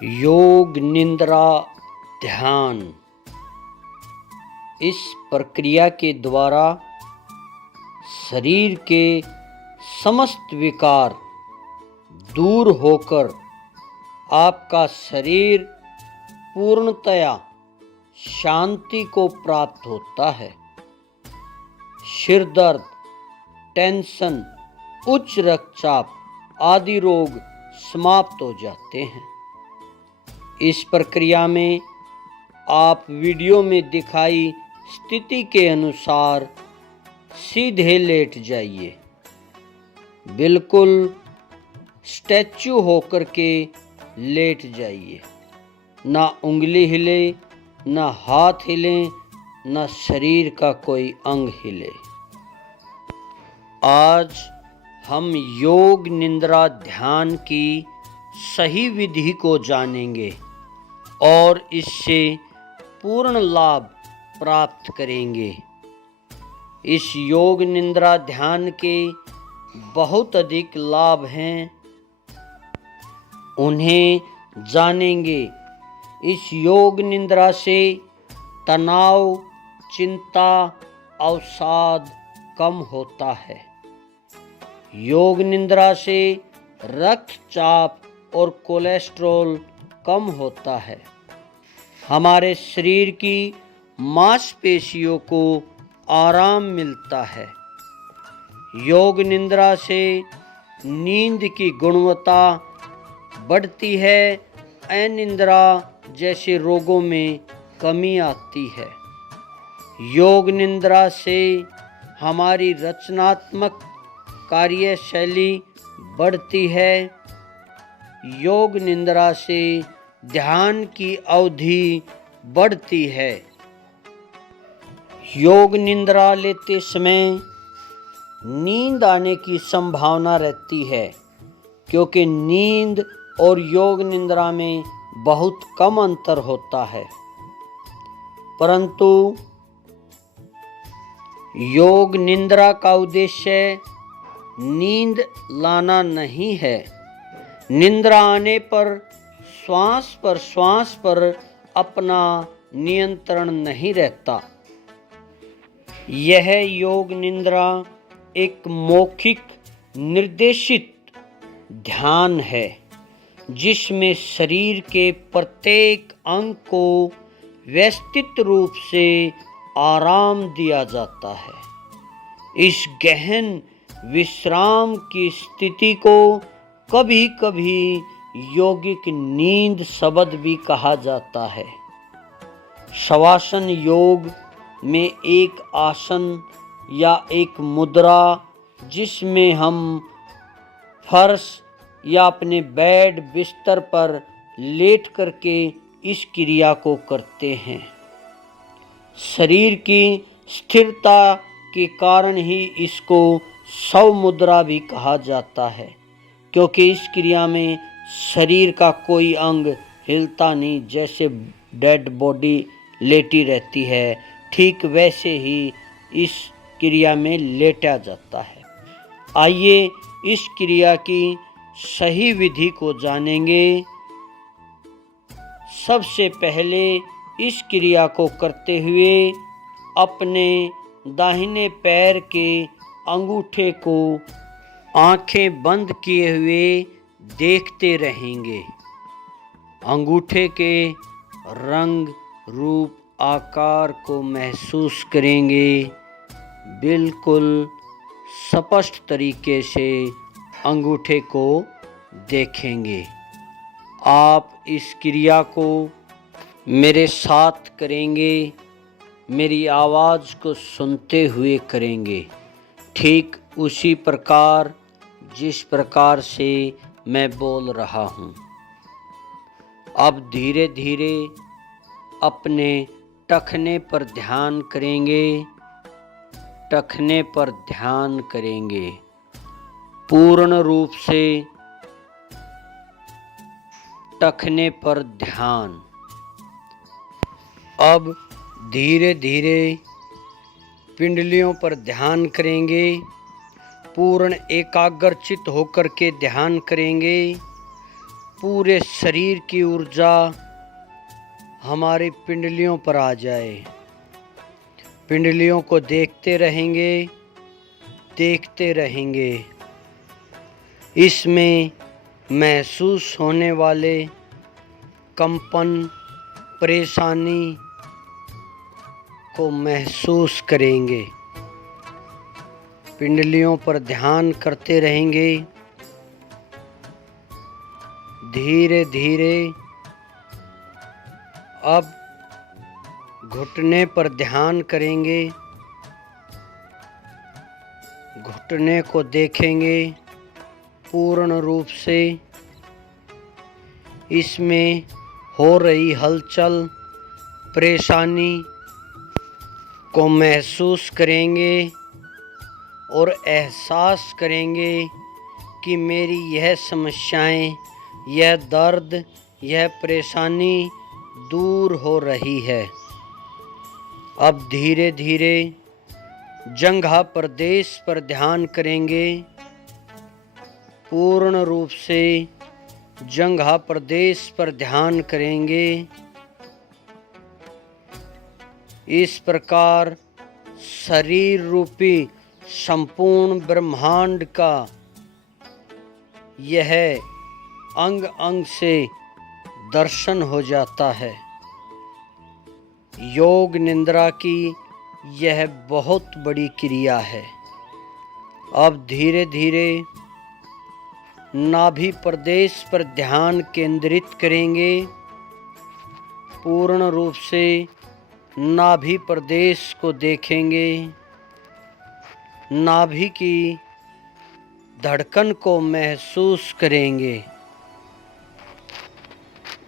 योग निद्रा ध्यान। इस प्रक्रिया के द्वारा शरीर के समस्त विकार दूर होकर आपका शरीर पूर्णतया शांति को प्राप्त होता है। सिर दर्द, टेंशन, उच्च रक्तचाप आदि रोग समाप्त हो जाते हैं। इस प्रक्रिया में आप वीडियो में दिखाई स्थिति के अनुसार सीधे लेट जाइए। बिल्कुल स्टैच्यू होकर के लेट जाइए। ना उंगली हिले, ना हाथ हिले, ना शरीर का कोई अंग हिले। आज हम योग निद्रा ध्यान की सही विधि को जानेंगे और इससे पूर्ण लाभ प्राप्त करेंगे। इस योग निद्रा ध्यान के बहुत अधिक लाभ हैं, उन्हें जानेंगे। इस योग निद्रा से तनाव, चिंता, अवसाद कम होता है। योग निद्रा से रक्तचाप और कोलेस्ट्रॉल कम होता है। हमारे शरीर की मांसपेशियों को आराम मिलता है। योग निद्रा से नींद की गुणवत्ता बढ़ती है। अनिद्रा जैसे रोगों में कमी आती है। योग निद्रा से हमारी रचनात्मक कार्यशैली बढ़ती है। योग निद्रा से ध्यान की अवधि बढ़ती है। योग निद्रा लेते समय नींद आने की संभावना रहती है, क्योंकि नींद और योग निद्रा में बहुत कम अंतर होता है। परंतु योग निद्रा का उद्देश्य नींद लाना नहीं है। निद्रा आने पर श्वास पर अपना नियंत्रण नहीं रहता। यह योग निद्रा एक मौखिक निर्देशित ध्यान है, जिसमें शरीर के प्रत्येक अंग को व्यवस्थित रूप से आराम दिया जाता है। इस गहन विश्राम की स्थिति को कभी कभी योगिक नींद शब्द भी कहा जाता है। शवासन योग में एक आसन या एक मुद्रा, जिसमें हम फर्श या अपने बेड बिस्तर पर लेट करके इस क्रिया को करते हैं। शरीर की स्थिरता के कारण ही इसको शव मुद्रा भी कहा जाता है, क्योंकि इस क्रिया में शरीर का कोई अंग हिलता नहीं। जैसे डेड बॉडी लेटी रहती है, ठीक वैसे ही इस क्रिया में लेटा जाता है। आइए इस क्रिया की सही विधि को जानेंगे। सबसे पहले इस क्रिया को करते हुए अपने दाहिने पैर के अंगूठे को आंखें बंद किए हुए देखते रहेंगे। अंगूठे के रंग, रूप, आकार को महसूस करेंगे। बिल्कुल स्पष्ट तरीके से अंगूठे को देखेंगे। आप इस क्रिया को मेरे साथ करेंगे। मेरी आवाज़ को सुनते हुए करेंगे, ठीक उसी प्रकार जिस प्रकार से मैं बोल रहा हूँ। अब धीरे धीरे अपने टखने पर ध्यान करेंगे। टखने पर ध्यान करेंगे। पूर्ण रूप से टखने पर ध्यान। अब धीरे धीरे पिंडलियों पर ध्यान करेंगे। पूर्ण एकाग्रचित होकर के ध्यान करेंगे। पूरे शरीर की ऊर्जा हमारी पिंडलियों पर आ जाए। पिंडलियों को देखते रहेंगे। इसमें महसूस होने वाले कंपन, परेशानी को महसूस करेंगे। पिंडलियों पर ध्यान करते रहेंगे। धीरे धीरे अब घुटने पर ध्यान करेंगे। घुटने को देखेंगे पूर्ण रूप से। इसमें हो रही हलचल, परेशानी को महसूस करेंगे और एहसास करेंगे कि मेरी यह समस्याएं, यह दर्द, यह परेशानी दूर हो रही है। अब धीरे धीरे जंघा प्रदेश पर ध्यान करेंगे। पूर्ण रूप से जंघा प्रदेश पर ध्यान करेंगे। इस प्रकार शरीर रूपी संपूर्ण ब्रह्मांड का यह अंग अंग से दर्शन हो जाता है। योग निद्रा की यह बहुत बड़ी क्रिया है। अब धीरे धीरे नाभि प्रदेश पर ध्यान केंद्रित करेंगे। पूर्ण रूप से नाभि प्रदेश को देखेंगे। नाभि की धड़कन को महसूस करेंगे।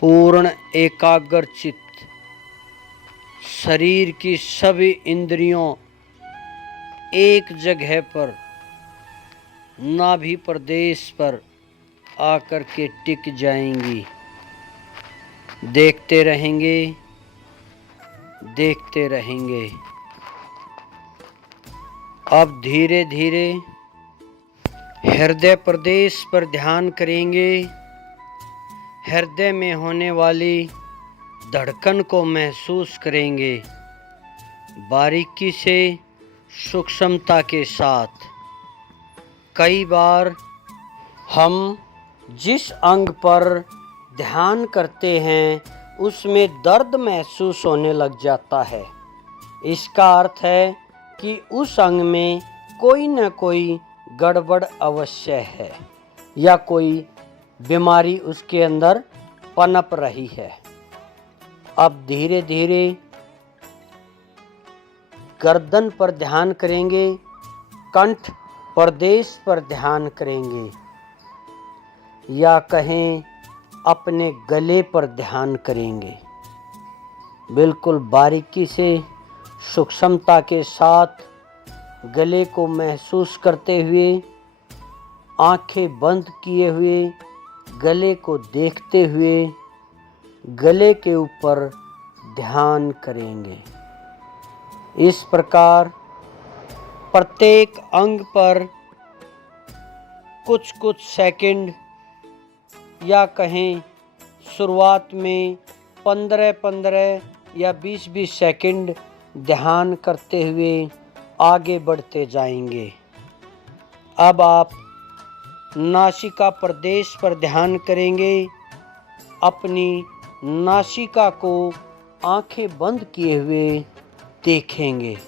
पूर्ण एकाग्र चित्त शरीर की सभी इंद्रियों एक जगह पर नाभि प्रदेश पर आकर के टिक जाएंगी। देखते रहेंगे। अब धीरे धीरे हृदय प्रदेश पर ध्यान करेंगे। हृदय में होने वाली धड़कन को महसूस करेंगे। बारीकी से, सूक्ष्मता के साथ। कई बार हम जिस अंग पर ध्यान करते हैं उसमें दर्द महसूस होने लग जाता है। इसका अर्थ है कि उस अंग में कोई न कोई गड़बड़ अवश्य है या कोई बीमारी उसके अंदर पनप रही है। अब धीरे धीरे गर्दन पर ध्यान करेंगे। कंठ प्रदेश पर ध्यान करेंगे या कहें अपने गले पर ध्यान करेंगे। बिल्कुल बारीकी से, सूक्ष्मता के साथ गले को महसूस करते हुए, आंखें बंद किए हुए, गले को देखते हुए गले के ऊपर ध्यान करेंगे। इस प्रकार प्रत्येक अंग पर कुछ कुछ सेकंड या कहें शुरुआत में 15-15 या 20-20 सेकंड ध्यान करते हुए आगे बढ़ते जाएंगे। अब आप नासिका प्रदेश पर ध्यान करेंगे। अपनी नासिका को आंखें बंद किए हुए देखेंगे।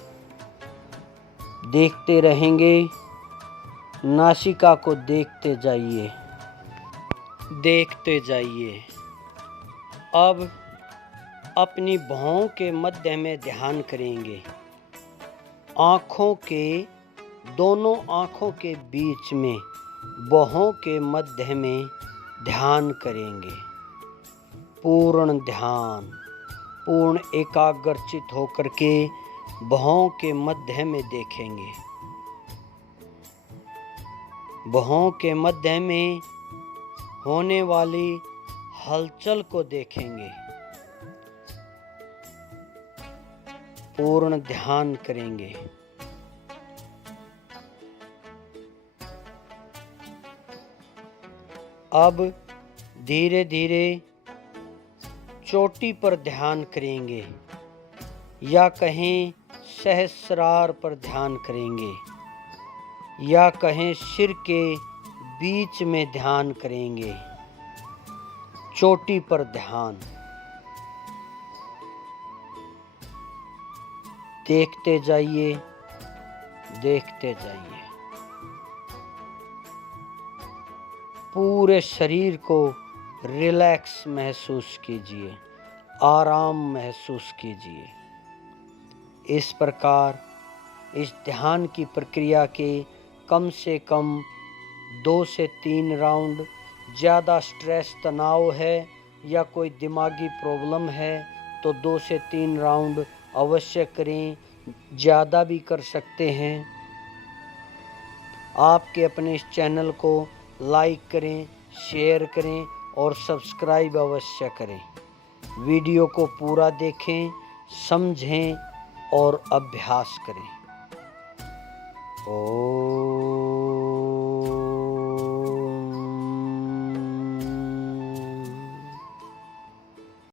देखते रहेंगे। नासिका को देखते जाइए। अब अपनी भौं के मध्य में ध्यान करेंगे। दोनों आँखों के बीच में, भौं के मध्य में ध्यान करेंगे। पूर्ण ध्यान, पूर्ण एकाग्रचित होकर के भौं के मध्य में देखेंगे। भौं के मध्य में होने वाली हलचल को देखेंगे। पूर्ण ध्यान करेंगे। अब धीरे धीरे चोटी पर ध्यान करेंगे या कहें सहस्रार पर ध्यान करेंगे या कहें सिर के बीच में ध्यान करेंगे। चोटी पर ध्यान। देखते जाइए, देखते जाइए। पूरे शरीर को रिलैक्स महसूस कीजिए, आराम महसूस कीजिए। इस प्रकार इस ध्यान की प्रक्रिया के कम से कम 2 से 3 राउंड। ज़्यादा स्ट्रेस, तनाव है या कोई दिमागी प्रॉब्लम है तो 2 से 3 राउंड अवश्य करें। ज़्यादा भी कर सकते हैं। आपके अपने इस चैनल को लाइक करें, शेयर करें और सब्सक्राइब अवश्य करें। वीडियो को पूरा देखें, समझें और अभ्यास करें। ओम